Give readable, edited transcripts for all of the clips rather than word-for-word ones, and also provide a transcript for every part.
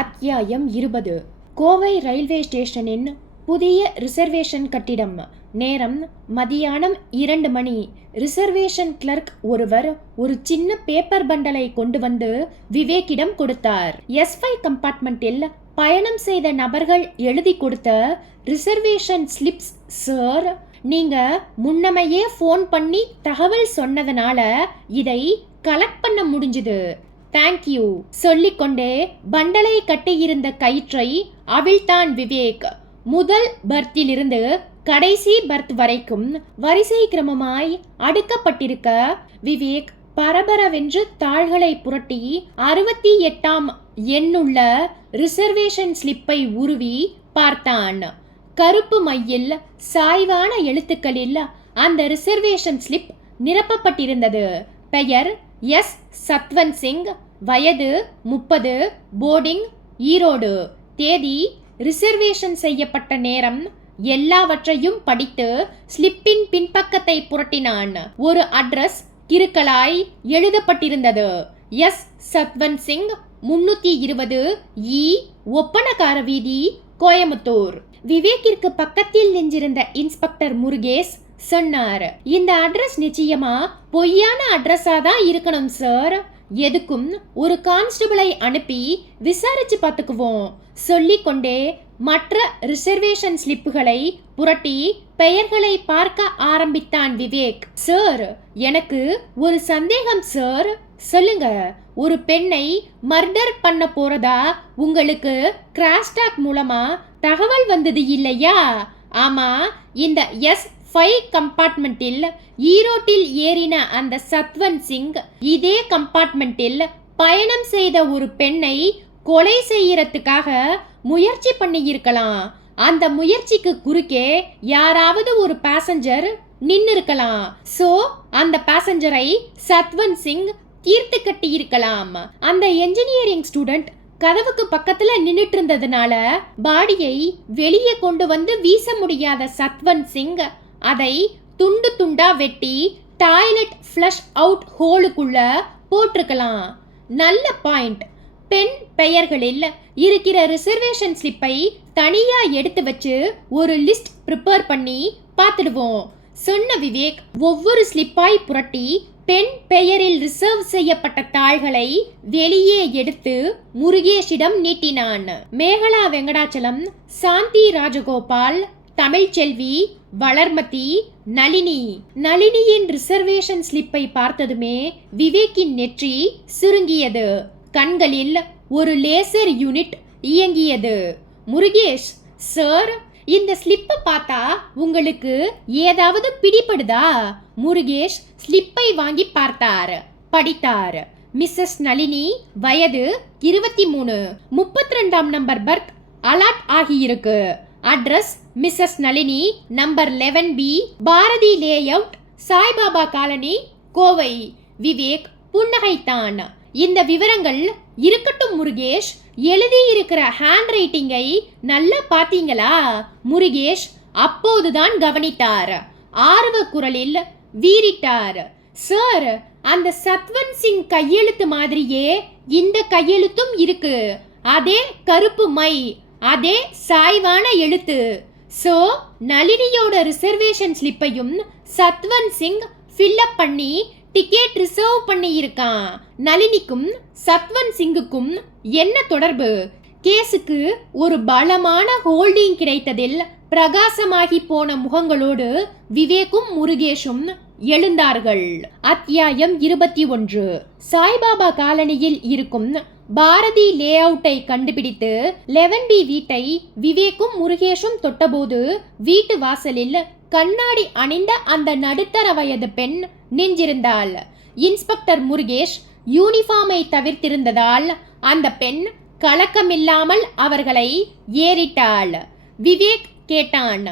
அத்தியாயம் 20. கோவை ரயில்வே ஸ்டேஷனின் புதிய ரிசர்வேஷன் கட்டிடம். நேரம் மதியானம் 2 மணி. ரிசர்வேஷன் கிளர்க் ஒருவர் ஒரு சின்ன பேப்பர் பண்டலை கொண்டு வந்து விவேக்கிடம் கொடுத்தார். S5 கம்பார்ட்மெண்டில் பயணம் செய்த நபர்கள் எழுதி கொடுத்த ரிசர்வேஷன் ஸ்லிப்ஸ் சார். நீங்க முன்னமையே ஃபோன் பண்ணி தகவல் சொன்னதனால இதை கலெக்ட் பண்ண முடிஞ்சுது. தேங்க்யூ சொல்லிக்கொண்டே பண்டலை கட்டியிருந்த கயிற்றை அவிழ்த்தான் விவேக். முதல் பர்த்திலிருந்து கடைசி பர்த் வரைக்கும் வரிசை கிரமமாய் அடுக்கப்பட்டிருக்க விவேக் பரபரவென்று தாள்களை புரட்டி 68ஆம் எண்ணுள்ள ரிசர்வேஷன் ஸ்லிப்பை உருவி பார்த்தான். கருப்பு மையில் சாய்வான எழுத்துக்களில் அந்த ரிசர்வேஷன் ஸ்லிப் நிரப்பப்பட்டிருந்தது. பெயர் எஸ். சத்வந்த் சிங், வயது 30, போர்டிங், ஈரோடு, தேதி, ரிசர்வேஷன் செய்யப்பட்ட நேரம், எல்லாவற்றையும் படித்து ஸ்லிப்பின் பின்பக்கத்தை புரட்டினான். ஒரு அட்ரஸ் கிறுக்கலாய் எழுதப்பட்டிருந்தது. எஸ். சத்வந்த் சிங், 320 E, ஒப்பனக்கார வீதி, கோயமுத்தூர். விவேக்கிற்கு பக்கத்தில் நின்றிருந்த இன்ஸ்பெக்டர் முருகேஷ் சொன்னார், இந்த அட்ரஸ் நிச்சயமா பொய்யான அட்ரஸா தான் இருக்கணும் சார். எதுக்கும் ஒரு கான்ஸ்டபிளை அனுப்பி விசாரிச்சு பார்த்துக்குவோம். சொல்லிக்கொண்டே மற்ற ரிசர்வேஷன் ஸ்லிப்புகளை புரட்டி பெயர்களை பார்க்க ஆரம்பித்தான் விவேக். சார், எனக்கு ஒரு சந்தேகம் சார். சொல்லுங்க. ஒரு பெண்ணை மர்டர் பண்ண போறதா உங்களுக்கு கிராஸ்டாக் மூலமா தகவல் வந்தது இல்லையா? ஆமா, இந்த S5 கம்பார்ட்மெண்டில் ஈரோட்டில் ஏறின அந்த சத்வந்த் சிங் இதே கம்பார்ட்மெண்டில் பயணம் செய்த ஒரு பெண்ணை கொலை செய்யறதுக்காக முயற்சி பண்ணியிருக்கலாம். அந்த முயற்சிக்கு குறுக்கே யாராவது ஒரு பேசஞ்சர் நின்னு இருக்கலாம். சோ அந்த பேசஞ்சரை சத்வந்த் சிங் தீர்த்து கட்டி இருக்கலாம். அந்த என்ஜினியரிங் ஸ்டூடெண்ட் கதவுக்கு பக்கத்துல நின்னுட்டு இருந்ததுனால பாடியை வெளியே கொண்டு வந்து வீச முடியாத சத்வந்த் சிங் அதை துண்டு துண்டா வெட்டி டாய்லெட் ஃப்ளஷ் அவுட் ஹோலுக்குள்ள போட்டிருக்கலாம். நல்ல பாயிண்ட். பெண் பெயர்களில் இருக்கிற ரிசர்வேஷன் ஸ்லிப்பை தனியா எடுத்து வச்சு ஒரு லிஸ்ட் ப்ரிப்பேர் பண்ணி பார்த்துடுவோம் சொன்ன விவேக் ஒவ்வொரு ஸ்லிப்பாய் புரட்டி பெண் பெயரில் ரிசர்வ் செய்யப்பட்ட தாள்களை வெளியே எடுத்து முருகேஷிடம் நீட்டினான். மேகலா வெங்கடாச்சலம், சாந்தி ராஜகோபால், தமிழ்ச்செல்வி, வளர்மதி, நளினி. நளினியின் ரிசர்வேஷன் ஸ்லிப்பை பார்த்ததுமே விவேக்கின் நெற்றி சுருங்கியது. கண்களில் ஒரு லேசர் யூனிட் இயங்கியது. முருகேஷ் சார், இந்த ஸ்லிப்பை பார்த்தா உங்களுக்கு ஏதாவது பிடிபடுதா? முருகேஷ் ஸ்லிப்பை வாங்கி பார்த்தார், படித்தார். மிஸ்ஸஸ் நளினி, வயது 23, 32ஆம் நம்பர் பர்த் அலாட் ஆகியிருக்கு. Address Mrs Nalini, number 11B, Bharathi layout, Saibaba colony, Kovai. Vivek புன்னகைத்தான். இந்த விவரங்கள் இருக்கட்டும் முருகேஷ். எழுதியிருக்கிற ஹேண்ட் ரைட்டிங்கை நல்லா பாத்தீங்களா? முருகேஷ் அப்போதுதான் கவனித்தார். ஆர்வ குரலில் வீறிட்டார். சார், அந்த சத்வந்த் சிங் கையெழுத்து மாதிரியே இந்த கையெழுத்தும் இருக்கு. அதே கருப்பு மை, அதே சாய்வான எழுத்து. சோ நளினியோட ரிசர்வேஷன் ஸ்லிப்பையும் சத்வந்த் சிங் ஃபில்அப் பண்ணி டிக்கெட் ரிசர்வ் பண்ணி இருக்கான். நளினிக்கும் சத்வந்த் சிங்குக்கும் என்ன தொடர்பு? கேஸுக்கு ஒரு பலமான ஹோல்டிங் கிடைத்ததில் பிரகாசமாகி போன முகங்களோடு விவேக்கும் முருகேஷும் எழுந்தார்கள். அத்தியாயம் 21. சாய்பாபா காலனியில் இருக்கும் பாரதி லேஅவுட்டை கண்டுபிடித்து 11B வீட்டை விவேக்கும் முருகேஷும் தொட்டபோது வீட்டு வாசலில் கண்ணாடி அணிந்த அந்த நடுத்தர வயது பெண் நின்றிருந்தாள். இன்ஸ்பெக்டர் முருகேஷ் யூனிஃபார்மை தவிர்த்திருந்ததால் அந்த பெண் கலக்கமில்லாமல் அவர்களை ஏறிட்டாள். விவேக் கேட்டான்,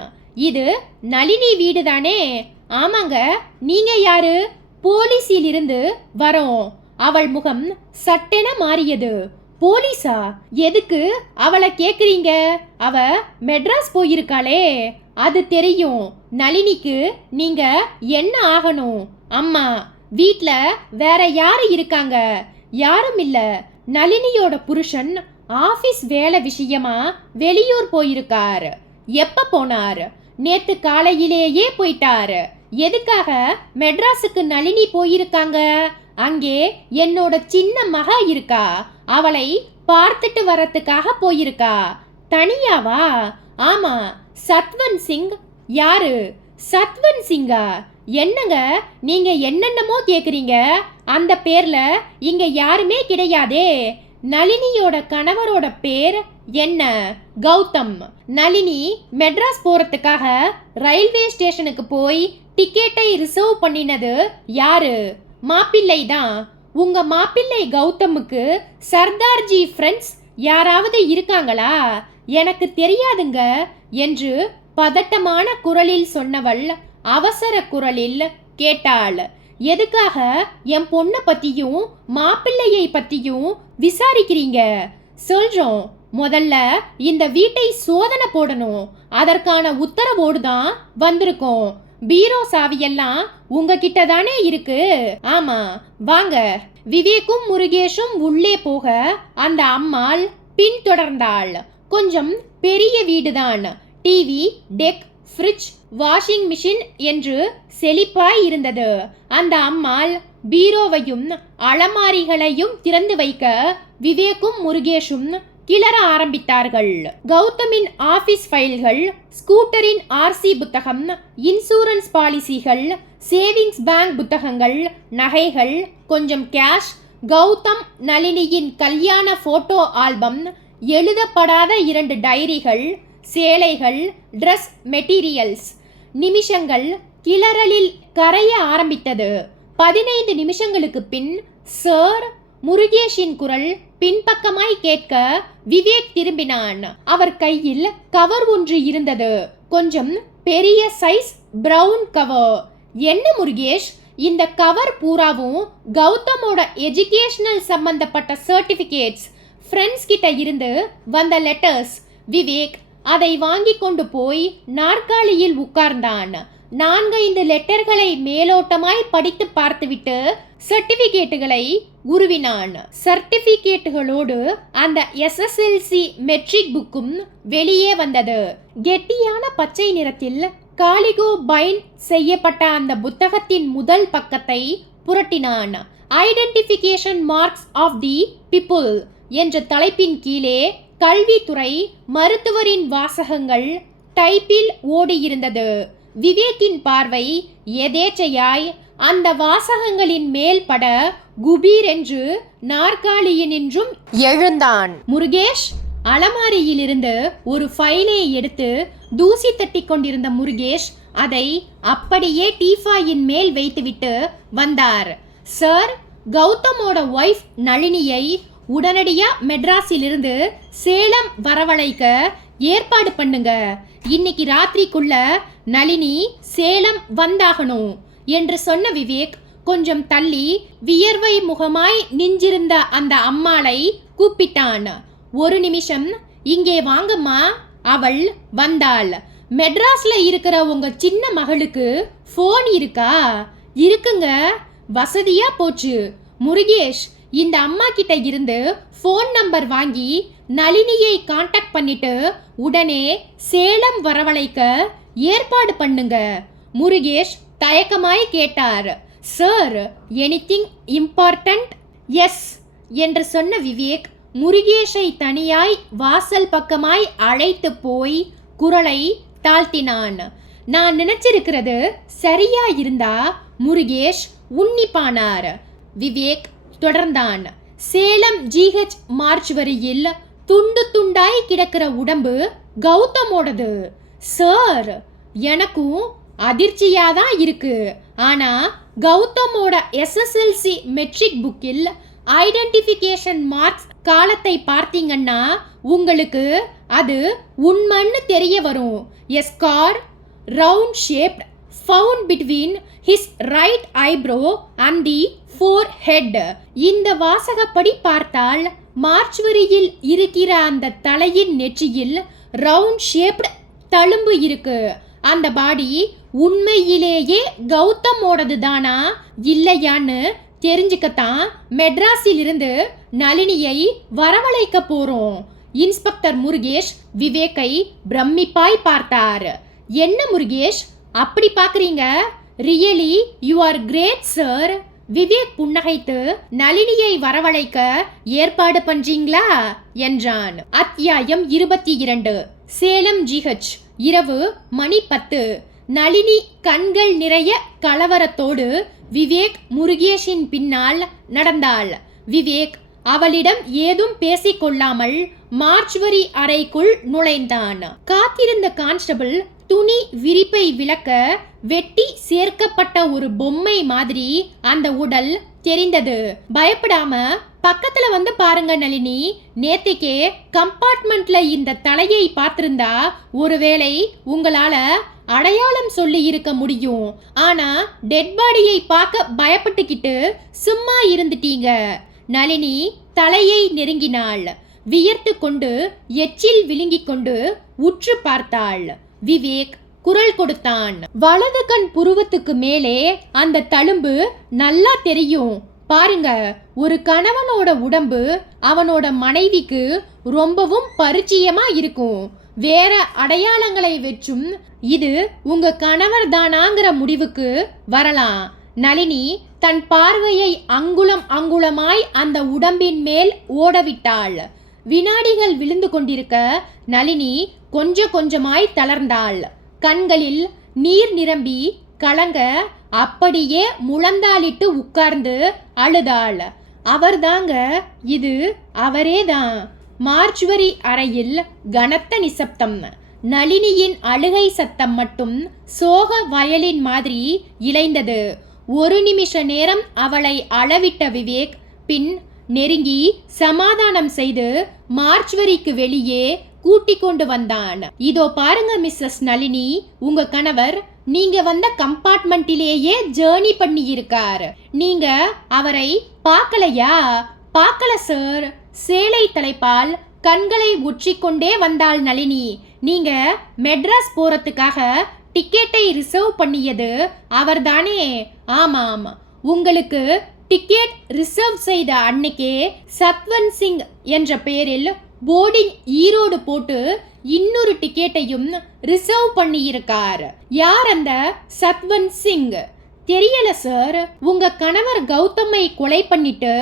இது நளினி வீடுதானே? ஆமாங்க, நீங்க யாரு? போலீஸிலிருந்து வரோம். அவள் முகம் சட்டென மாறியது. போலீஸா? எதுக்கு அவளை கேக்குறீங்க? அவ மெட்ராஸ் போயிருக்காளே. அது தெரியும். நளினிக்கு நீங்க என்ன ஆகணும்? அம்மா, வீட்ல வேற யாரு இருக்காங்க? யாரும் இல்ல. நளினியோட புருஷன் ஆபீஸ் வேலை விஷயமா வெளியூர் போயிருக்கார். எப்ப போனார்? நேத்து காலையிலேயே போயிட்டார். எதுக்காக மெட்ராஸுக்கு நளினி போயிருக்காங்க? அங்கே என்னோட சின்ன மக இருக்கா, அவளை பார்த்துட்டு வரத்துக்காக போயிருக்கா. தனியாவா? ஆமா. சத்வந்த் சிங். யாரு? சத்வந்த் சிங்கா? என்னங்க நீங்க என்னென்னமோ கேக்குறீங்க? அந்த பேர்ல இங்க யாருமே கிடையாதே. நளினியோட கணவரோட பேர் என்ன? கௌதம். நளினி மெட்ராஸ் போறதுக்காக ரயில்வே ஸ்டேஷனுக்கு போய் டிக்கெட்டை ரிசர்வ் பண்ணினது யாரு? மாப்பிள்ளை தான். உங்க மாப்பிள்ளை கௌதமுக்கு சர்தார்ஜி ஃப்ரெண்ட்ஸ் யாராவது இருக்காங்களா? எனக்கு தெரியாதுங்க என்று பதட்டமான குரலில் சொன்னவள் அவசர குரலில் கேட்டாள். எதுக்காக என் பொண்ணை பத்தியும் மாப்பிள்ளையை பத்தியும் விசாரிக்கிறீங்க? சொல்றோம். முதல்ல இந்த வீட்டை சோதனை போடணும். அதற்கான உத்தரவோடு தான் வந்திருக்கோம். பீரோ சாவியெல்லாம் உங்ககிட்ட தானே இருக்கு. ஆமா, வாங்க. விவேக்கும் முருகேஷும் உள்ளே போக அந்த அம்மாள் பின்தொடர்ந்தாள். கொஞ்சம் பெரிய வீடுதான். TV, tech, fridge, washing machine என்று செழிப்பாய் இருந்தது. அந்த அம்மாள் பீரோவையும் அலமாரிகளையும் திறந்து வைக்க விவேக்கும் முருகேஷும் கிளற ஆரம்பித்தார்கள். கௌதமின் ஆபீஸ் ஃபைல்கள், ஸ்கூட்டரின் ஆர்சி புத்தகம், இன்சூரன்ஸ் பாலிசிகள், சேவிங்ஸ் பேங்க் புத்தகங்கள், நகைகள், கொஞ்சம் கேஷ், கௌதம் நளினியின் கல்யாண போட்டோ ஆல்பம், எழுதப்படாத 2 டைரிகள், சேலைகள், ட்ரெஸ் மெட்டீரியல்ஸ். நிமிஷங்கள் கிளறலில் கரைய ஆரம்பித்தது. 15 நிமிஷங்களுக்கு பின் சார் முருகேஷின் குரல் பின்பக்கமாய் கேட்க விவேக் திரும்பினான். அவர் கையில் கவர் ஒன்று இருந்தது. கொஞ்சம் பெரிய சைஸ் பிரவுன் கவர். என்ன முருகேஷ், இந்த கவர் பூராவும் கௌதமோட எஜுகேஷனல் சம்பந்தப்பட்ட சர்டிபிகேட்ஸ், ஃப்ரெண்ட்ஸ் கிட்ட இருந்து வந்த லெட்டர்ஸ். விவேக் அதை வாங்கி கொண்டு போய் நாற்காலியில் உட்கார்ந்தான். 4-5 லெட்டர்களை மேலோட்டமாய் படித்து பார்த்துவிட்டு சர்டிபிகேட்டுகளை உருவினான். சர்டிபிகேட்டுகளோடு அந்த SSLC மெட்ரிக் புக்கும் வெளியே வந்தது. கெட்டியான பச்சை நிறத்தில் காலிகோ பைண்ட் செய்யப்பட்ட அந்த புத்தகத்தின் முதல் பக்கத்தை புரட்டினான். Identification marks of the people என்ற தலைப்பின் கீழே கல்வித்துறை, மருத்துவரின் வாசகங்கள் டைப்பில் ஓடியிருந்தது. விவேக்கின் பார்வை எதேச்சையாய் அந்த வாசகங்களின் மேல் பட குபீர் என்று நாற்காலியினின்றும் எழுந்தான். முருகேஷ் அலமாரியிலிருந்து ஒரு ஃபைலை எடுத்து தூசி தட்டி கொண்டிருந்த முருகேஷ் அதை அப்படியே டீஃபாயின் மேல் வைத்துவிட்டு வந்தார். சார், கௌதமோட ஒய்ஃப் நளினியை உடனடியா மெட்ராஸிலிருந்து சேலம் வரவழைக்க ஏற்பாடு பண்ணுங்க. இன்னைக்கு ராத்திரிக்குள்ள நளினி சேலம் வந்தாகணும் என்று சொன்ன விவேக் கொஞ்சம் தள்ளி வியர்வை முகமாய் நின்றிருந்த அந்த அம்மாளை கூப்பிட்டான். 1 நிமிஷம் இங்கே வாங்கம்மா. அவள் வந்தாள். மெட்ராஸ்ல இருக்கிற உங்க சின்ன மகளுக்கு ஃபோன் இருக்கா? இருக்குங்க. வசதியா போச்சு. முருகேஷ், இந்த அம்மா கிட்ட இருந்து ஃபோன் நம்பர் வாங்கி நளினியை காண்டாக்ட் பண்ணிட்டு உடனே சேலம் வரவழைக்க ஏற்பாடு பண்ணுங்க. முருகேஷ் தயக்கமாய் கேட்டார். Sir, anything important? எஸ் என்று சொன்ன விவேக் முருகேஷை தனியாய் வாசல் பக்கமாய் அழைத்து போய் குரலை தாழ்த்தினான். நான் நினைச்சிருக்கிறது சரியா இருந்தா? முருகேஷ் உன்னிப்பானார். விவேக் தொடர்ந்தான். சேலம் GH மார்ச்சுவரியில் துண்டு துண்டாய் கிடக்கிற உடம்பு கௌதமோடது. சார், எனக்கும் அதிர்ச்சியாதான் இருக்கு. ஆனா கௌதமோட SSLC மெட்ரிக் புக்கில் ஐடென்டிஃபிகேஷன் மார்க்ஸ் காலத்தை பார்த்தீங்கன்னா உங்களுக்கு அது உண்மைன்னு தெரிய வரும். A scar round shaped found between his right eyebrow and the forehead. இந்த வாசகப்படி பார்த்தால் மார்ச்சுவரியில் இருக்கிற அந்த தலையின் நெற்றியில் ரவுண்ட் ஷேப்ட் தழும்பு இருக்கு. அந்த பாடி உண்மையிலேயே கௌதமோடது தானா இல்லையான்னு தெரிஞ்சுக்கத்தான் மெட்ராஸில் இருந்து நளினியை வரவழைக்க போறோம். இன்ஸ்பெக்டர் முருகேஷ் விவேக்கை பிரமிப்பாய் பார்த்தார். என்ன முருகேஷ் அப்படி பார்க்கறீங்க? Really you are great sir. Vivek புன்னகைத்து நளினியை வரவழைக்க ஏற்பாடு பண்றீங்களா என்றான். அத்தியாயம் 22. சேலம் ஜிஹெச். இரவு மணி 10. நளினி கண்கள் நிறைய கலவரத்தோடு விவேக் முருகேஷின் பின்னால் நடந்தாள். விவேக் அவளிடம் ஏதும் பேசிக்கொள்ளாமல் மார்ச்சுவரி அறைக்குள் நுழைந்தான். காத்திருந்த கான்ஸ்டபிள் துணி விரிப்பை விளக்க வெட்டி சேர்க்கப்பட்ட ஒரு பொம்மை மாதிரி அந்த உடல் தெரிந்தது. பயப்படாம பக்கத்துல வந்து பாருங்க நளினி. நேத்திக்கே கம்பார்ட்மெண்ட்ல இந்த தலையை பார்த்திருந்தா ஒருவேளை உங்களால அடையாளம் சொல்லி இருக்க முடியும். ஆனா டெட் பாடியை பார்க்க பயப்பட்டுக்கிட்டு சும்மா இருந்துட்டீங்க. நளினி தலையை நெருங்கினாள். வியர்த்து கொண்டு எச்சில் விழுங்கிக் கொண்டு உற்று பார்த்தாள். விவேக் குரல் கொடுத்தான். வலது கண் புருவத்துக்கு மேலே அந்த தழும்பு நல்லா தெரியும். பாருங்க, ஒரு கணவனோட உடம்பு அவனோட மனைவிக்கு ரொம்பவும் பரிச்சயமா இருக்கும். வேற அடையாளங்களை வச்சும் இது உங்க கணவர் தானாங்கிற முடிவுக்கு வரலாம். நளினி தன் பார்வையை அங்குலம் அங்குலமாய் அந்த உடம்பின் மேல் ஓடவிட்டாள். வினாடிகள் விழுந்து கொண்டிருக்க நளினி கொஞ்சம் கொஞ்சமாய் தளர்ந்தாள். கண்களில் நீர் நிரம்பி கலங்க அப்படியே முழந்தாளிட்டு உட்கார்ந்து அழுதாள். அவர்தாங்க, இது அவரேதான். மார்ச்சுவரி அறையில் கனத்த நிசப்தம். நளினியின் அழுகை சத்தம் மட்டும் சோக வயலின் மாதிரி இழைந்தது. ஒரு நிமிஷ நேரம் அவளை அளவிட்ட விவேக் பின் நெருங்கி சமாதானம் செய்து மார்ச்சுவரிக்கு வெளியே கூட்டிக் கொண்டு வந்தான். இதோ பாருங்க மிஸ்ஸஸ் நளினி, உங்க கணவர் நீங்க வந்த கம்பார்ட்மெண்ட்டிலேயே ஜேர்னி பண்ணி இருக்கார். நீங்க அவரை பார்க்கலையா? பார்க்கல சார். சேலை தலைப்பால் கண்களை ஒற்றிக்கொண்டே வந்தாள் நளினி. நீங்க மெட்ராஸ் போறதுக்காக டிக்கெட்டை ரிசர்வ் பண்ணியது அவர்தானே? ஆமாம். உங்களுக்கு டிக்கெட் ரிசர்வ் செய்த அன்னைக்கே சத்வந்த் சிங் என்ற பெயரில் போர்டிங் ஈரோடு போட்டு இன்னொரு டிக்கெட்டையும் ரிசர்வ் பண்ணியிருக்கார். யார் அந்த சத்வந்த் சிங்? தெரியல சார். உங்க கணவர் கௌதமை கொலை பண்ணிட்டு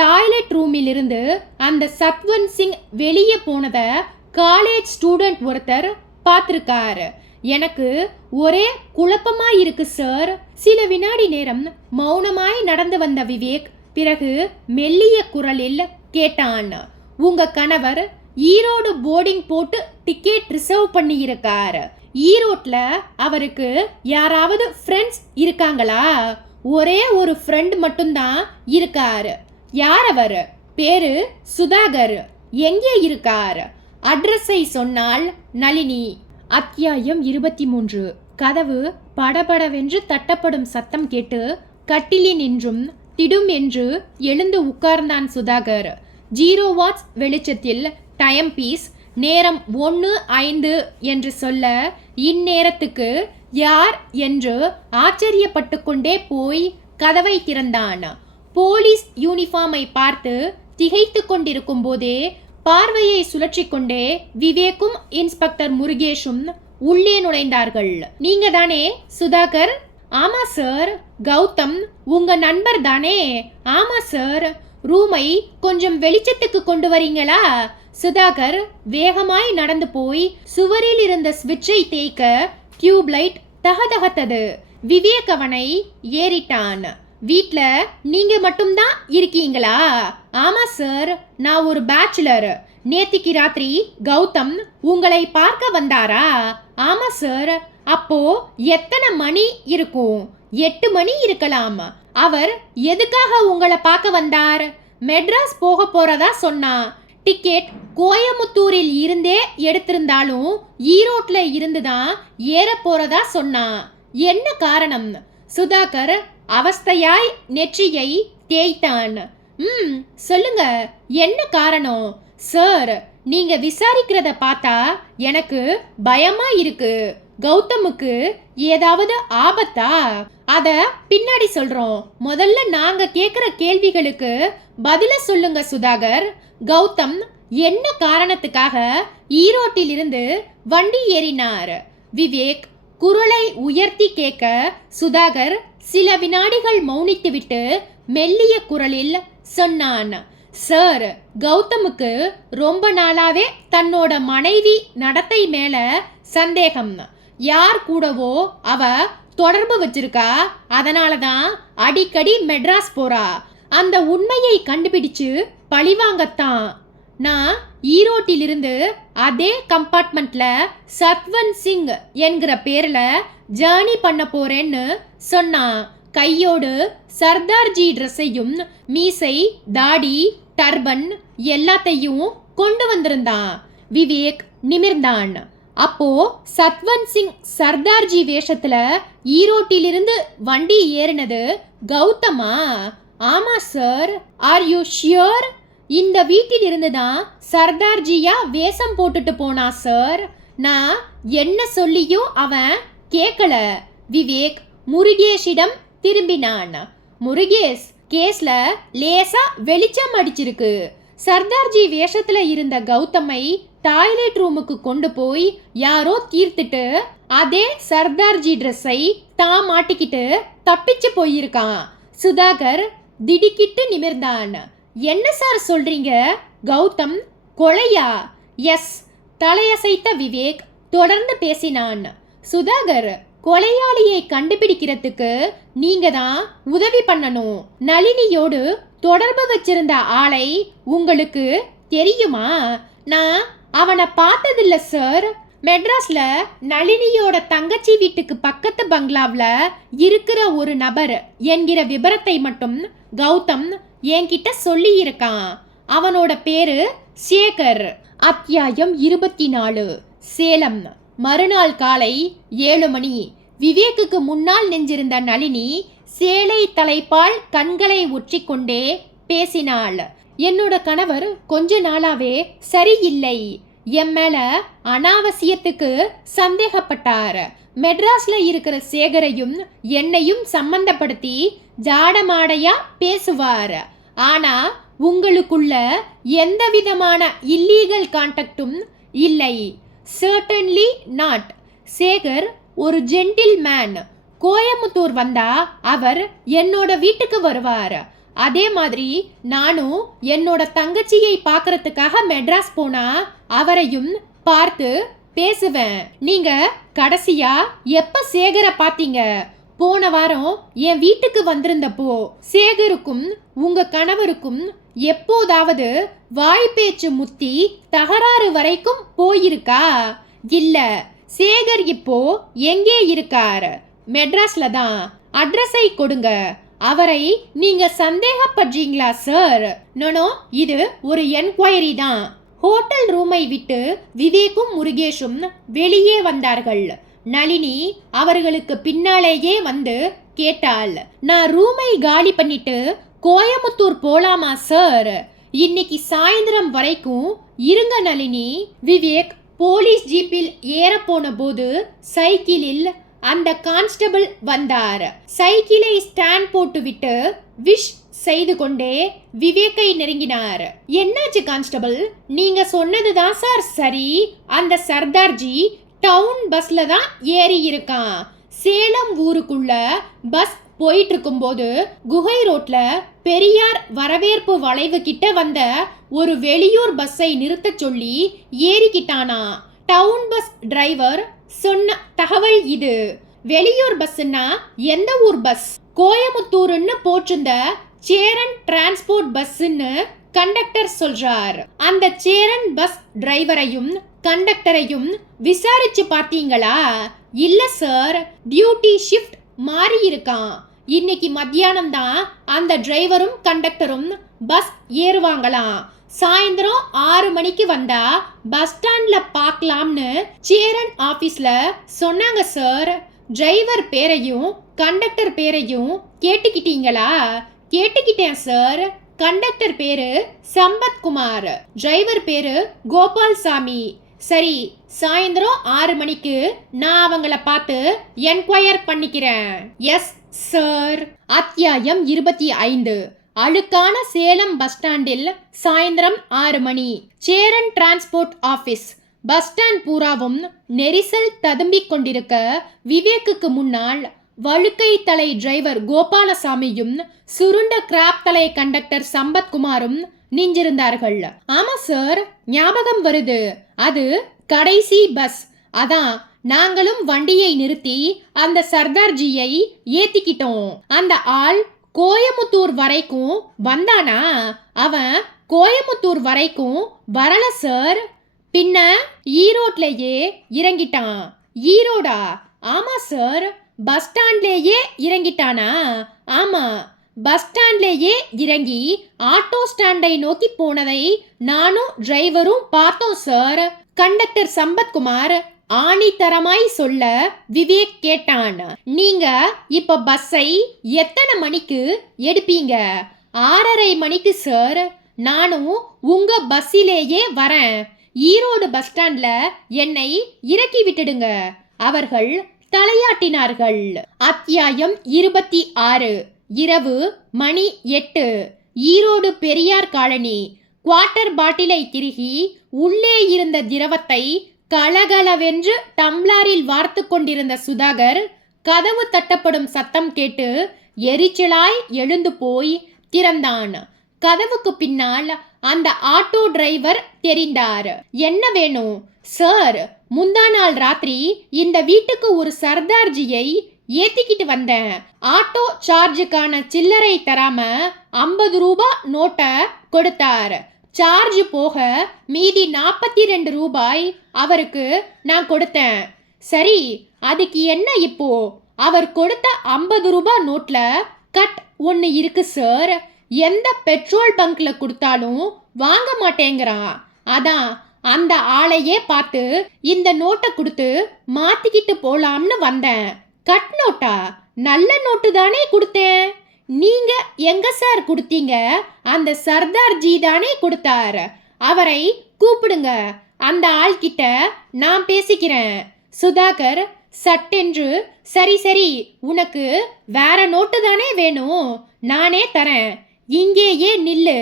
டாய்லெட் ரூமில் இருந்து அந்த சத்வந்த் சிங் வெளியே போனத காலேஜ் ஸ்டூடெண்ட் ஒருத்தர் பார்த்திருக்காரு. எனக்கு ஒரே குழப்பமா இருக்கு சார். சில வினாடி நேரம் மௌனமாய் நடந்து வந்த விவேக் பிறகு மெல்லிய குரலில் கேட்டான். உங்க கணவர் ஈரோடு போர்டிங் போட்டு டிக்கெட் ரிசர்வ் பண்ணி இருக்காரு. ஈரோட்ல அவருக்கு யாராவது ஃப்ரெண்ட்ஸ் இருக்காங்களா? ஒரே ஒரு ஃப்ரெண்ட் மட்டும்தான் இருக்காரு. யார் அவர்? பேரு சுதாகர். எங்கே இருக்கார்? அட்ரஸை சொன்னால் நளினி. அத்தியாயம் 23. கதவு படபடவென்று தட்டப்படும் சத்தம் கேட்டு கட்டிலில் நின்றும் திடும் என்று எழுந்து உட்கார்ந்தான் சுதாகர். 0 வாட்ஸ் வெளிச்சத்தில் டைம் பீஸ் நேரம் 1:05 என்று சொல்ல இந்நேரத்துக்கு யார் என்று ஆச்சரியப்பட்டு கொண்டே போய் கதவை திறந்தான். போலீஸ் யூனிஃபார்மை பார்த்து திகைத்து கொண்டிருக்கும் போதே பார்வையை சுழற்றி கொண்டே விவேக்கும் இன்ஸ்பெக்டர் முருகேஷும் உள்ளே நுழைந்தார்கள். நீங்க தானே சுதாகர்? ஆமா சார். கௌதம் உங்க நண்பர் தானே? ஆமா சார். ரூமை கொஞ்சம் வெளிச்சத்துக்கு கொண்டு வரீங்களா? சுதாகர் வேகமாய் நடந்து போய் சுவரில் இருந்த ஸ்விட்சை தேய்க்க டியூப்லைட் தகதகத்தது. விவேக் அவனை ஏறிட்டான். வீட்ல நீங்க மட்டும்தான் இருக்கீங்களா? ஆமா சார், நான் ஒரு பேச்சுலர். நேத்திக்கு ராத்திரி கௌதம் உங்களை பார்க்க வந்தாரா? ஆமா சார். அப்போ எத்தனை மணி இருக்கும்? 8 மணி இருக்கலாம். அவர் எதுக்காக உங்களை பார்க்க வந்தார்? மெட்ராஸ் போக போறதா சொன்னா. டிக்கெட் கோயமுத்தூரில் இருந்தே எடுத்திருந்தாலும் ஈரோட்ல இருந்துதான் ஏற போறதா சொன்னா. என்ன காரணம்? சுதாகர் அவஸ்தையாய் நெற்றியை தேய்த்தான். சொல்லுங்க, என்ன காரணம்? சார், நீங்க விசாரிக்கிறத பார்த்தா எனக்கு பயமா இருக்கு. கௌதமுக்கு ஏதாவது ஆபத்தா? அத பின்னாடி சொல்றோம். முதல்ல நாங்க கேக்குற கேள்விகளுக்கு பதில சொல்லுங்க சுதாகர். கௌதம் என்ன காரணத்துக்காக ஈரோட்டிலிருந்து வண்டி ஏறினார்? விவேக் குரலை உயர்த்தி கேட்க சுதாகர் சில வினாடிகள் மௌனித்துவிட்டு மெல்லிய குரலில் சொன்னான். சார், கௌதமுக்கு ரொம்ப நாளாவே தன்னோட மனைவி நடத்தை மேல சந்தேகம். யார் கூடவோ அவ தொடர்பு வச்சிருக்கா. அதனாலதான் அடிக்கடி மெட்ராஸ் போறா. அந்த உண்மையை கண்டுபிடிச்சு பழிவாங்கத்தான் நான் ஈரோட்டிலிருந்து அதே கம்பார்ட்மெண்ட்ல சத்வந்த் சிங் என்கிற பேர்ல ஜேர்னி பண்ண போறேன்னு சொன்னான். கையோடு சர்தார்ஜி ட்ரெஸ்ஸையும் மீசை தாடி டர்பன் எல்லாத்தையும் கொண்டு வந்திருந்தான். விவேக் நிமிர்ந்தான். அப்போ சத்வந்த் சிங் சர்தார்ஜி வேஷத்துல ஈரோட்டிலிருந்து வண்டி ஏறினது கௌதமா? ஆமா சார். Are you sure? இந்த வீட்டில் இருந்து தான் சர்தார்ஜியா வேஷம் போட்டுட்டு போனா சார். நான் என்ன சொல்லியும் அவன் கேட்கல. விவேக் முருகேஷிடம் திரும்பினான். முருகேஷ், கேஸ்ல லேசா வெளிச்சம் அடிச்சிருக்கு. சர்தார்ஜி வேஷத்துல இருந்த கௌதமை டாய்லெட் ரூமுக்கு கொண்டு போய் யாரோ தீர்த்துட்டு அதே சர்தார்ஜி ட்ரெஸ்ஸை தான் மாட்டிக்கிட்டு தப்பிச்சு போயிருக்கான். சுதாகர் திடுக்கிட்டு நிமிர்ந்தான். என்ன சார் சொல்றீங்க? கௌதம் கொலையா? எஸ், தலையசைத்த விவேக் தொடர்ந்து பேசினான். சுதாகர், கொலையாளியை கண்டுபிடிக்கிறதுக்கு நீங்க தான் உதவி பண்ணணும். நளினியோடு தொடர்பு வச்சிருந்த ஆளை உங்களுக்கு தெரியுமா? நான் அவனை பார்த்ததில்ல சார். மெட்ராஸ்ல நளினியோட தங்கச்சி வீட்டுக்கு பக்கத்து பங்களாவில் இருக்கிற ஒரு நபர் என்கிற விபரத்தை மட்டும் கௌதம் என்கிட்ட சொல்லி இருக்கான். அவனோட பேரு சேகர். அத்தியாயம் 24. சேலம். மறுநாள் காலை 7 மணி. விவேக்குக்கு முன்னால் நெஞ்சிருந்த நளினி சேலை தலைப்பால் கண்களை ஒற்றிக்கொண்டே பேசினாள். என்னோட கணவர் கொஞ்ச நாளாவே சரியில்லை. என் மேல அனாவசியத்துக்கு சந்தேகப்பட்டார். மெட்ராஸ்ல இருக்கிற சேகரையும் என்னையும் சம்பந்தப்படுத்தி ஜாடமாடையா பேசுவார். ஆனா உங்களுக்குள்ள எந்த விதமான இல்லீகல் கான்டாக்டும் இல்லை. Certainly not. சேகர் ஒரு ஜென்டில்மேன். கோயமுத்தூர் வந்தா அவர் என்னோட வீட்டுக்கு வருவார். அதே மாதிரி நானும் என்னோட தங்கச்சியை பார்க்கறதுக்காக மெட்ராஸ் போனா அவரையும் பார்த்து பேசுவேன். நீங்க கடைசியா எப்ப சேகரை பார்த்தீங்க? போன வாரம் என் வீட்டுக்கு வந்திருந்தப்போ. சேகருக்கும் உங்க கணவருக்கும் எப்போதாவது வாய்ப்பேச்சு முத்தி தகராறு வரைக்கும் போயிருக்கா? இல்ல. சேகர் இப்போ எங்கே இருக்கார்? மெட்ராஸ்ல தான். அட்ரஸை கொடுங்க. அவரை நீங்க சந்தேகப்படுறீங்களா சார்? நோ, இது ஒரு என்கொயரி தான். ஹோட்டல் ரூமை விட்டு விவேக்கும் முருகேஷும் வெளியே வந்தார்கள். நளினி அவர்களுக்கு பின்னாலேயே வந்து கேட்டாள். நான் ரூமை காலி பண்ணிட்டு கோயமுத்தூர் போலாமா சார்? இன்னைக்கு சாயந்தரம் வரைக்கும் இருங்க நளினி. விவேக் போலீஸ் ஜீப்பில் ஏற போன போது சைக்கிளில் அந்த கான்ஸ்டபிள் வந்தார். சைக்கிளை ஸ்டாண்ட் போட்டுவிட்டு விஷ் செய்து கொண்டே விவேக்கை நெருங்கினார். என்னாச்சு கான்ஸ்டபிள்? நீங்க சொன்னதுதான் சார் சரி. அந்த சர்தார்ஜி டவுன் பஸ்ல தான் ஏறி இருக்கான். சேலம் ஊருக்குள்ள பஸ் போயிட்டு இருக்கும்போது குகை ரோட்ல பெரியார் வரவேற்பு வளைவு கிட்ட வந்த ஒரு வெளியூர் பஸ்ஸை நிறுத்த சொல்லி ஏறிக்கிட்டானா. டவுன் பஸ் டிரைவர் சொன்ன தகவல் இது. வெளியூர் பஸ்னா எந்த ஊர் பஸ்? கோயமுத்தூர்னு போட்டிருந்த சேரன் டிரான்ஸ்போர்ட் பஸ்ன்னு கண்டக்டர் சொல்றார். அந்த சேரன் பஸ் டிரைவரையும் கண்டக்டரையும் விசாரிச்சு பார்த்தீங்களா? இல்ல சார், டியூட்டி ஷிஃப்ட் மாறி இருக்கான். இன்னைக்கு மத்தியானம் தான் அந்த டிரைவரும் கண்டக்டரும் பஸ் ஏறுவாங்களாம். சாயந்தரம் 6 மணிக்கு வந்தா பஸ் ஸ்டாண்ட்ல பார்க்கலாம்னு சேரன் ஆபீஸ்ல சொன்னாங்க சார். டிரைவர் பேரையும் கண்டக்டர் பேரையும் கேட்டுக்கிட்டீங்களா? கேட்டுக்கிட்டேன் சார். கண்டக்டர் பேரு சம்பத்குமார், டிரைவர் பேரு கோபால்சாமி. சரி, சாயந்தரம் 6 மணிக்கு நான் அவங்கள பார்த்து என்கொயர் பண்ணிக்கிறேன். Yes sir. அத்தியாயம் 25. அழுக்கான சேலம் பஸ் ஸ்டாண்டில் சாயந்தரம் 6 மணி. Cheran transport office. Bus stand பூராவும் நெரிசல் ததும்பிக் கொண்டிருக்க விவேக்குக்கு முன்னால் வழுக்கை தலை டிரைவர் கோபாலசாமியும் சுருண்ட கிராப் தலை கண்டக்டர் சம்பத்குமாரும் நின்றிருந்தார்கள். ஆமா சார், ஞாபகம் வருது. அது கடைசி பஸ். அதான் நாங்களும் வண்டியை நிறுத்தி அந்த சர்தார்ஜியை ஏத்திக்கிட்டோம். அந்த ஆள் கோயமுத்தூர் வரைக்கும் வந்தானா? அவன் கோயமுத்தூர் வரைக்கும் வரல சார். பின்ன ஈரோட்லயே இறங்கிட்டான். ஈரோடா? ஆமா சார். பஸ் ஸ்டாண்ட்லேயே இறங்கிட்டானா? ஆமா, பஸ் ஸ்டாண்ட்லேயே இறங்கி ஆட்டோ ஸ்டாண்டை நோக்கி போனதை நானும் டிரைவரும் பார்த்தோம் சார். கண்டக்டர் சம்பத்குமார் ஆணித்தரமாய் சொல்ல விவேக் கேட்டான். நீங்க இப்ப பஸ்ஸை எத்தனை மணிக்கு எடுப்பீங்க? 6:30 மணிக்கு சார். நானும் உங்க பஸ்ஸிலேயே வரேன். ஈரோடு பஸ் ஸ்டாண்ட்ல என்னை இறக்கி விட்டுடுங்க. அவர்கள் தலையாட்டினார்கள். அத்தியாயம் 26. இரவு மணி 8. ஈரோடு பெரியார் காலனி. குவார்ட்டர் பாட்டிலை திருகி உள்ளே இருந்த திரவத்தை கலகலவென்று டம்ளாரில் வார்த்து கொண்டிருந்த சுதாகர் கதவு தட்டப்படும் சத்தம் கேட்டு எரிச்சலாய் எழுந்து போய் திறந்தான். கதவுக்கு பின்னால் அந்த ஆட்டோ டிரைவர் தெரிந்தார். என்ன வேணும் சார்? முந்தா நாள் ராத்திரி இந்த வீட்டுக்கு ஒரு சர்தார்ஜியை ஏத்திக்கிட்டு வந்தேன். ஆட்டோ சார்ஜுக்கான சில்லறை தராம 50 ரூபாய் நோட்டை கொடுத்தார். சார்ஜ் போக மீதி 42 ரூபாய் அவருக்கு நான் கொடுத்தேன். சரி, அதுக்கு என்ன இப்போ? அவர் கொடுத்த 50 ரூபாய் நோட்ல கட் ஒன்று இருக்கு சார். எந்த பெட்ரோல் பங்க்ல கொடுத்தாலும் வாங்க மாட்டேங்கிறான். அதான் அந்த ஆளையே பார்த்து இந்த நோட்டை கொடுத்து மாத்திக்கிட்டு போலாம்னு வந்தேன். Cut NOTA? நல்ல நோட்டு தானே கொடுத்தேன். நீங்க எங்க சார் கொடுத்தீங்க? அந்த சர்தார்ஜி தானே கொடுத்தார். அவரை கூப்பிடுங்க. அந்த ஆள்கிட்ட நான் பேசிக்கிறேன். சுதாகர் சட்டென்று சரி சரி, உனக்கு வேற நோட்டு தானே வேணும், நானே தரேன், இங்கேயே நில்லு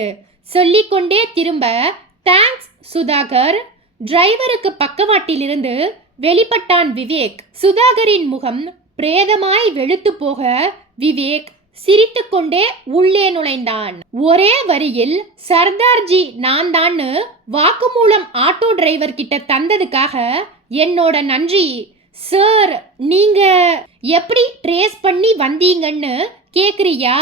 சொல்லிக்கொண்டே திரும்ப தேங்க்ஸ் சுதாகர். டிரைவருக்கு பக்கவாட்டிலிருந்து வெளிப்பட்டான் விவேக். சுதாகரின் முகம் பிரேதமாய் வெளுத்து போக விவேக் சிரித்துக்கொண்டே உள்ளே நுழைந்தான். ஒரே வரியில் சர்தார்ஜி நான் தான்னு வாக்குமூலம் ஆட்டோ டிரைவர் கிட்ட தந்ததுக்காக என்னோட நன்றி சார். நீங்க எப்படி ட்ரேஸ் பண்ணி வந்தீங்கன்னு கேக்குறியா?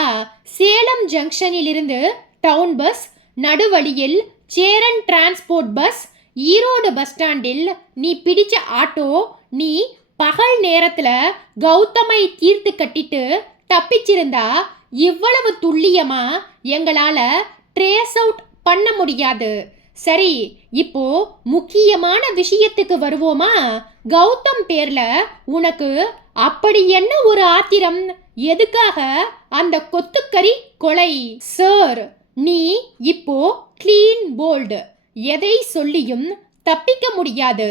சேலம் ஜங்ஷனில் இருந்து டவுன் பஸ், நடுவழியில் Cheran transport bus, Erode bus ஸ்டாண்டில் நீ பிடிச்ச ஆட்டோ. நீ பகல் நேரத்துல கௌதமை தீர்த்து கட்டிட்டு தப்பிச்சிருந்தா இவ்வளவு துல்லியமா எங்களால ட்ரேஸ் அவுட் பண்ண முடியாது. சரி, இப்போ முக்கியமான விஷயத்துக்கு வருவோமா? கௌதம் பேர்ல உனக்கு அப்படி என்ன ஒரு ஆத்திரம்? எதுக்காக அந்த கொத்துக்கறி கொலை? சார், நீ இப்போ கிளீன் போல்டு. எதை சொல்லியும் தப்பிக்க முடியாது.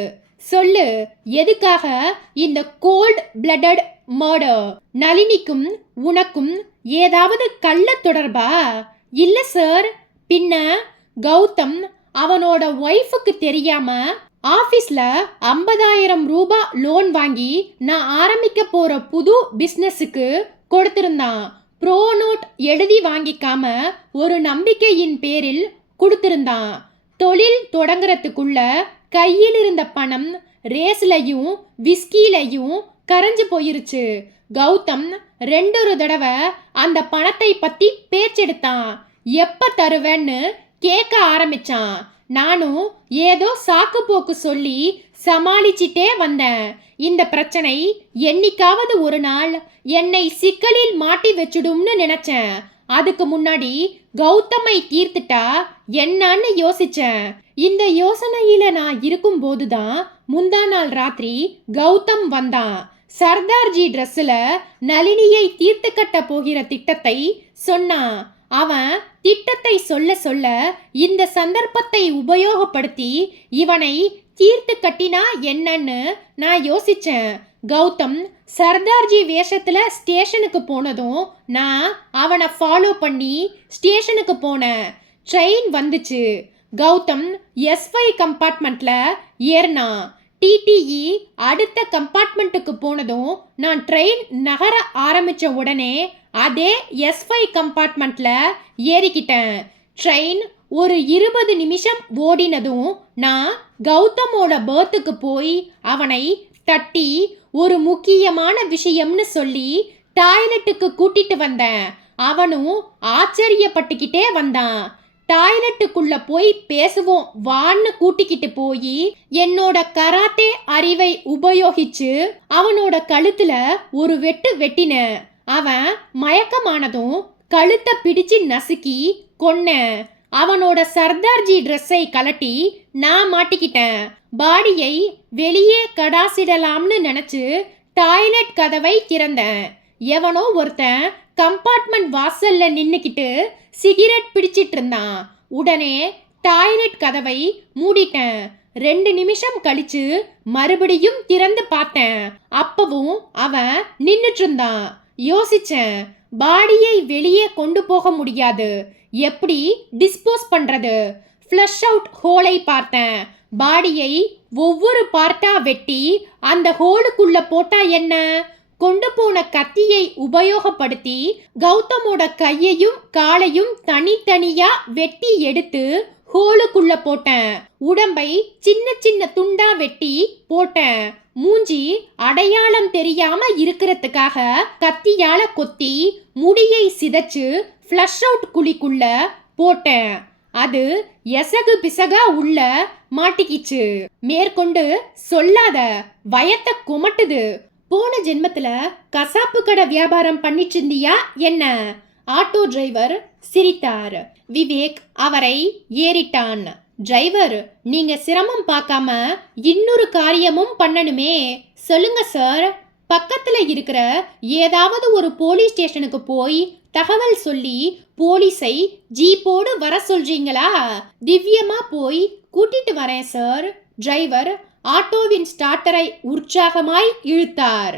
சொல்லு, எதுக்காக இந்த கோல்ட் பிளட்டட் மர்டர்? நளினிக்கும் உனக்கும் ஏதாவது கள்ள தொடர்பா? இல்ல சார். பின்ன கௌதம் அவனோட ஒய்ஃபுக்கு தெரியாம ஆபீஸ்ல 50,000 ரூபாய் லோன் வாங்கி நான் ஆரம்பிக்க போற புது பிசினஸுக்கு கொடுத்திருந்தான். ப்ரோ நோட் எழுதி வாங்கிக்காம ஒரு நம்பிக்கையின் பேரில் கொடுத்திருந்தான். தொழில் தொடங்குறதுக்குள்ள கையில் இருந்த பணம் ரேஸ்லையும் விஸ்கிலையும் கரைஞ்சு போயிருச்சு. கௌதம் 2 தடவை அந்த பணத்தை பத்தி பேச்செடுத்தான். எப்ப தருவேன்னு கேட்க ஆரம்பிச்சான். நானும் ஏதோ சாக்கு போக்கு சொல்லி சமாளிச்சிட்டே வந்தேன். இந்த பிரச்சனை என்னைக்காவது ஒரு நாள் என்னை சிக்கலில் மாட்டி வச்சுடும்னு நினைச்சேன். அதுக்கு முன்னாடி கௌதமை தீர்த்துட்டா என்னன்னு யோசிச்சேன். இந்த யோசனையில நான் இருக்கும் போதுதான் முந்தா நாள் ராத்திரி கௌதம் வந்தான். சர்தார்ஜி ட்ரெஸ்ல நளினியை தீர்த்து கட்ட போகிற திட்டத்தை சொன்னான். அவன் திட்டத்தை சொல்ல சொல்ல இந்த சந்தர்ப்பத்தை உபயோகப்படுத்தி இவனை தீர்த்து கட்டினா என்னன்னு நான் யோசிச்சேன். கௌதம் சர்தார்ஜி வேஷத்துல ஸ்டேஷனுக்கு போனதும் நான் அவனை ஃபாலோ பண்ணி ஸ்டேஷனுக்கு போனேன். ட்ரெயின் வந்துச்சு. கௌதம் S5 கம்பார்ட்மெண்ட்ல ஏறினான். டிடிஇ அடுத்த கம்பார்ட்மெண்ட்டுக்கு போனதும் நான் ட்ரெயின் நகர ஆரம்பிச்ச உடனே அதே S5 கம்பார்ட்மெண்ட்ல ஏறிக்கிட்டேன். ட்ரெயின் ஒரு 20 நிமிஷம் ஓடினதும் நான் கௌதமோட பர்த்துக்கு போய் அவனை தட்டி ஒரு முக்கியமான விஷயம்னு சொல்லி டாய்லெட்டுக்கு கூட்டிட்டு வந்தேன். அவனும் ஆச்சரியப்பட்டுக்கிட்டே வந்தான். டாய்லெட்டுக்குள்ள போய் பேசுவோம் வான்னு கூட்டிக்கிட்டு போய் என்னோட கராத்தே அறிவை உபயோகிச்சு அவனோட கழுத்துல ஒரு வெட்டு வெட்டினேன். அவன் மயக்கமானதும் கழுத்தை பிடிச்சு நசுக்கி கொன்னேன். அவனோட சர்தார்ஜி ட்ரெஸ்ஸை கலட்டி நான் மாட்டிக்கிட்டேன். பாடியை வெளியே கடாசிடலாம்னு நினைச்சு டாய்லெட் கதவை திறந்தேன். எவனோ ஒருத்தன் கம்பார்ட்மெண்ட் வாசல்ல நின்னுக்கிட்டு சிகரெட் பிடிச்சிட்டு இருந்தான். உடனே டாய்லெட் கதவை மூடிட்டேன். 2 நிமிஷம் கழிச்சு மறுபடியும் திறந்து பார்த்தேன். அப்பவும் அவன் நின்னுட்டு இருந்தான். யோசிச்சேன், பாடியை வெளியே கொண்டு போக முடியாது, எப்படி டிஸ்போஸ் பண்றது? ஃப்ளஷ் அவுட் ஹோலை பார்த்தேன். பாடியை ஒவ்வொரு பார்ட்டா வெட்டி அந்த ஹோலுக்குள்ள போட்டா என்ன? கொண்டு போன கத்தியை உபயோகப்படுத்தி கௌதமோட கையையும் காலையும் தனித்தனியா வெட்டி எடுத்து ஹோலுக்குள்ள போட்டேன். உடம்பை சின்ன சின்ன துண்டா வெட்டி போட்டேன். மூஞ்சி அடையாளம் தெரியாம இருக்கிறதுக்காக கத்தியால கொத்தி முடியை சிதைச்சு ஃப்ளஷ் அவுட் குழிக்குள்ள போட்டேன். அது எசகு பிசகா உள்ள மாட்டிக்கிச்சு. மேற்கொண்டு சொல்லாத, வயத்தை குமட்டுது. போன ஜென்மத்துல கசாப்பு கடை வியாபாரம் பண்ணிட்டு இருந்தியா என்ன? ஆட்டோ டிரைவர் சிரித்தார். விவேக் அவரை ஏறிட்டான். டிரைவர், நீங்க சிரமம் பார்க்காம இன்னொரு காரியமும் பண்ணணுமே. சொல்லுங்க சார். பக்கத்துல இருக்கிற ஏதாவது ஒரு போலீஸ் ஸ்டேஷனுக்கு போய் தகவல் சொல்லி போலீஸை ஜீப்போடு வர சொல்றீங்களா? திவ்யமா போய் கூட்டிட்டு வரேன் சார். டிரைவர் ஆட்டோவின் ஸ்டார்டரை உற்சாகமாய் இழுத்தார்.